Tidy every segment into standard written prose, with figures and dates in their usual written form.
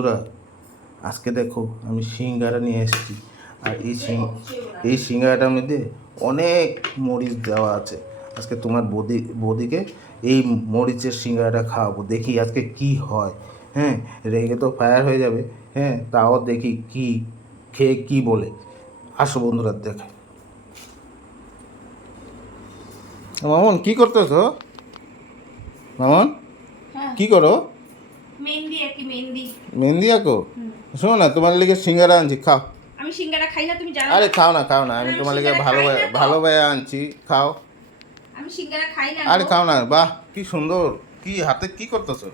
বন্ধুরা, আজকে দেখো আমি সিঙ্গারা নিয়ে এসেছি। আর এই সিঙ্গারাটার মধ্যে অনেক মরিচ দেওয়া আছে। আজকে তোমার বৌদিকে এই মরিচের সিঙ্গারাটা খাওয়াবো, দেখি আজকে কি হয়। হ্যাঁ, রেগে তো ফায়ার হয়ে যাবে। হ্যাঁ, তাও দেখি কি খেয়ে কি বলে। আসো বন্ধুরা, দেখে। মামন কি করতেছো? মামন হ্যাঁ, কি করো? মেহেন্দি আঁকি মেহেন্দি। মেহেন্দি আঁকো? শোনো না, তোমার লিগে সিঙ্গারা আনছি, খাও। আমি সিঙ্গারা খাই না, তুমি জানো আরে না? খাও না, খাও না, আমি আমি তোমার লিগে সিঙ্গারা ভালো খাই না তো। ভালো ভাবে আনছি, খাও। আমি সিঙ্গারা খাই না আরে গো। খাও না, বাহ কি সুন্দর। কি হাতে কি করতেছো?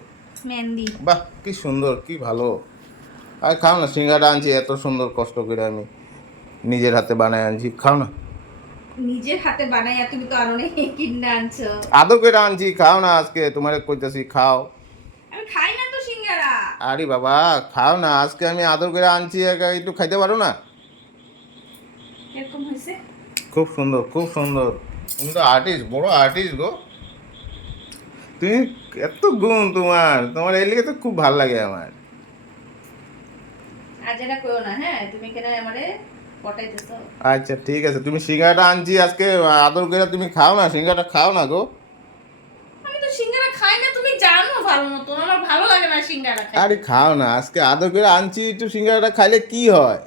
মেহেন্দি। বাহ কি সুন্দর, কি ভালো। আর খাও না, সিঙ্গারা আনছি এত সুন্দর কষ্ট করে আমি নিজের হাতে বানায় আনছি, খাও না। নিজের হাতে বানাই, আর তুমি তো আরো নেই কিনে আনছো। আদর করে আনছি, খাও না, আজকে তোমারে কইতাছি খাও। আমি খাই না তো সিঙ্গারা। আরে বাবা খাও না, আজকে আমি আদর করে আনছি, একা একটু খাইতে পারো না? এরকম হয়েছে। খুব সুন্দর, খুব সুন্দর। তুমি তো আর্টিস্ট, বড় আর্টিস্ট গো। তুমি এত গুণ তোমার, তোমার এই লিগে তো খুব ভালো লাগে আমার। আজ এটা কইও না, হ্যাঁ? তুমি কেন আমারে পটাইতেছো? আচ্ছা ঠিক আছে, তুমি সিঙ্গাড়াটা আনছি আজকে, আদর করে তুমি খাও না, সিঙ্গাড়াটা খাও না গো। আমি তো সিঙ্গারা খাই না, তুমি জানো ভালো মতো। আমার ভালো লাগে না সিঙ্গারা আরে খাইতে। খাও না, আজকে আদর করে আনছি, একটু সিঙ্গাড়াটা খাইলে কি হয়?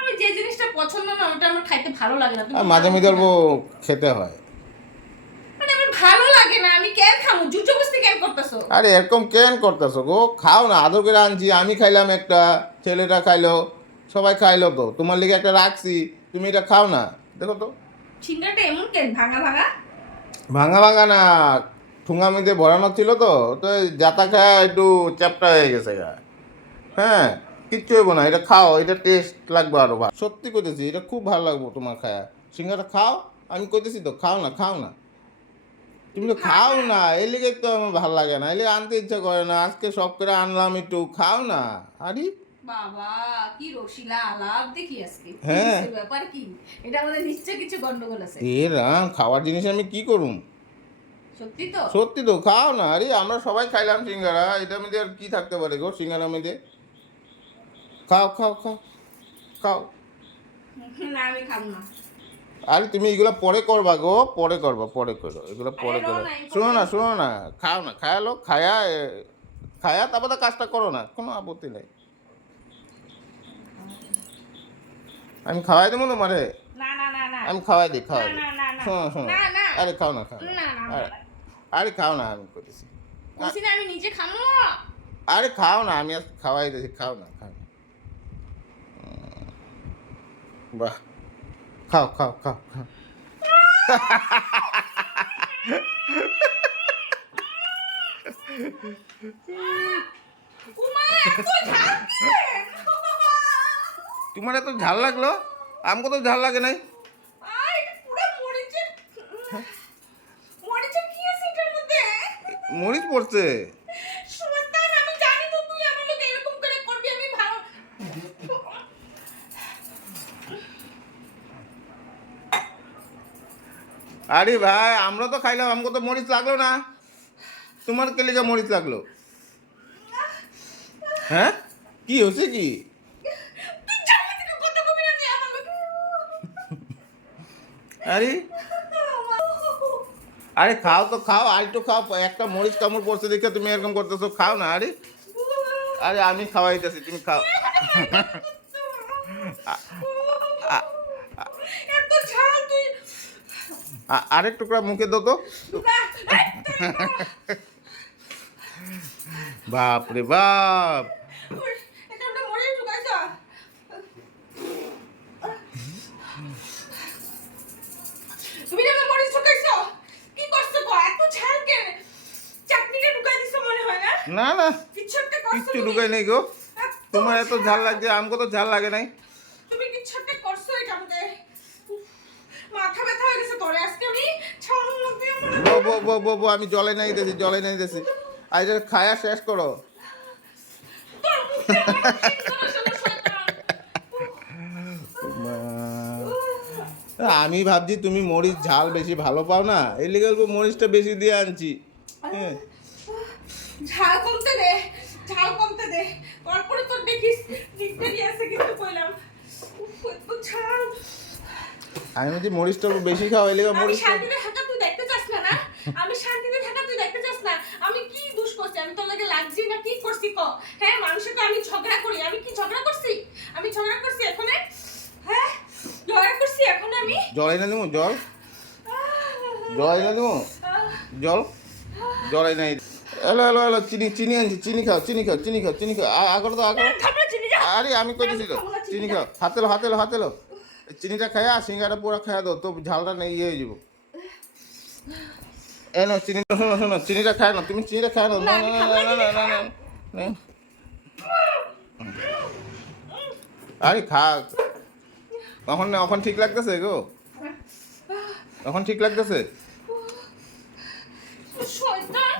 আমি যে জিনিসটা পছন্দ না ওটা আমার খাইতে ভালো লাগে না। তুমি আর মাঝে জানো মাঝে কি না? খেতে হয়। মানে আমার ভালো লাগে না, আমি কেন খামু? জুজুবস্তি কেন করতেছো? আরে এরকম কেন করতেছো গো? খাও না, আদর করে আনছি, আমি খাইলাম একটা, ছেলেটা খাইলো, সবাই খাইলো, তো তোমার লিগে একটা রাখছি, তুমি এটা খাও না। দেখো তো, সিঙ্গারাটা এমন কেন ভাঙা ভাঙা? ভাঙা ভাঙা না, ঠুঙা মধ্যে ভরানো ছিল, তো এই জাতা খায় একটু চ্যাপটা হয়ে গেছে গা। হ্যাঁ, কিচ্ছু হইব না, এটা খাও, এটা টেস্ট লাগবে আরো ভালো। সত্যি কইতেছি, এটা খুব ভালো লাগবে তোমার খায়া। সিঙ্গারা খাও, আমি কইতেছি তো, খাও না, খাও না। তুমি তো খাও না, এই লিগে তো আমার ভালো লাগে না, এই লিগে আনতে ইচ্ছা করে না। আজকে সব করে আনলাম, একটু খাও না। আরে বাবা, কি রসিলা আলাপ দেখি আজকে। কি হ্যাঁ, হইছে, ব্যাপার কি? এটা আমাদের নিশ্চয় কিছু গন্ডগোল আছে। এ রাম, খাওয়ার জিনিস আমি কি করুম? সত্যি তো? সত্যি তো, খাও না। আরে আমরা সবাই খাইলাম সিঙ্গারা, এটার মধ্যে আর কি থাকতে পারে গো সিঙ্গারার মধ্যে? খাও খাও খাও খাও। না, আমি খাবো না। আরে তুমি এগুলো পরে করবা গো, পরে করবা, পরে করো এগুলো, পরে আরে রো করো। না, শোনো না, শোনো না, খাও না, খায়ালো, খায়া তারপর তো কাজটা করো না, কোনো আপত্তি নেই। আমি খাওয়াই দেবো তোমারে, না না না না। আমি খাওয়াই দিই, খাওয়াই দিই। না, না, না, শোনো শোনো, না, না। আরে খাও না, খাও না। না, না, না, আরে না। আরে খাও না, আমি করতেছি। বলছি না আমি নিজে খাবো। আরে খাও না, আমি আজ খাওয়াই দিয়েছি, খাও না, খাও না। বাহ, খাও খাও খাও খাও। উমা, এত ঝাল কি? তোমার এত ঝাল লাগলো, আমাকে তো ঝাল লাগে নাই। এটা পুরো মরিচের। মরিচের কি আছে এটার মধ্যে? মরিচ পড়ছে। সুলতান, আমি জানি তো তুই আমার লোকে এরকম করে করবি, আমি ভালো। আরে ভাই, আমরা তো খাইলাম, আমাকে তো মরিচ লাগলো না, তোমার কে লিগে মরিচ লাগলো? হ্যাঁ, কি হচ্ছে কি? তুই জানি না কত কবি না তুই আমার লোকে। আরে আরে খাও তো, খাও, আর একটু খাও, একটা মরিচ কামড় পড়ছে দেখে তুমি এরকম করতেছো, খাও না। আরে আরে আমি খাওয়াইতেছি, তুমি খাও। আ- এত ঝাল তুই। আরেক টুকরা মুখে দাও তো। বাপ রে বাপ। এটা আমরা মরিচ ঢুকাইছ। তুমি না আমার মরিচ ঢুকাইছ? কি করছো গো? এত ঝাল কেন? চাটনিটা ঢুকাই দিছো মনে হয় না? না না, কিছু একটা করছো কিচ্ছু তুমি। ঢুকাই নেই গো। এত তোমার এত ঝাল লাগছে, আমাকে তো ঝাল লাগে নাই। তুমি কিছু একটা করছো এটার মধ্যে। উফ, মাথা ব্যথা হয়ে গেছে তোরে আজকে আমি ছাউনির মধ্যে আমার। বো, আমি জলে নাই দিয়েছি, জলে নাই দিয়েছি। আর এটা খায়া শেষ করো। তোর মুখে আমার সিংহ শয়তান। আমি ভাবছি তুমি মরিচ ঝাল বেশি ভালো পাও না, এই লিগে অল্প মরিচটা বেশি দিয়ে আনছি। হ্যাঁ, ঝাল কমতে দে, ঝাল কমতে দে। তোর আমি বলছি মরিচটা বেশি খাওয়া হইলে আমি মরিচ শান্তিতে থাকা তুই দেখতে চাস না না আমি শান্তিতে থাকা তুই দেখতে চাস না আমি কি দোষ করছি আমি তোর লাগে লাগছি না কি করছি ক হ্যাঁ মানুষের তো আমি ঝগড়া করি আমি কি ঝগড়া করছি আমি ঝগড়া করছি এখন হ্যাঁ ঝগড়া করছি এখন আমি জল এনে দেবো জল জল এনে দেবো জল জল এনে এলো এলো এলো চিনি চিনি আনছি চিনি খাও চিনি খাও চিনি খাও চিনি খাও আগর তো আগর থাপড়া চিনি যা আরে আমি কইতেছি তো চিনি খাও হাতেলো হাতেলো হাতেলো চিনিটা খায়া সিঙ্গাটা পুরো খায়া দাও তো ঝালটা নেই ইয়ে হয়ে যাবো এ না চিনি শোনো শোনো চিনিটা খায় না তুমি চিনিটা খায় না না না না না না না না আরে খা এখন এখন ঠিক লাগতেছে গো এখন ঠিক লাগতেছে শয়তান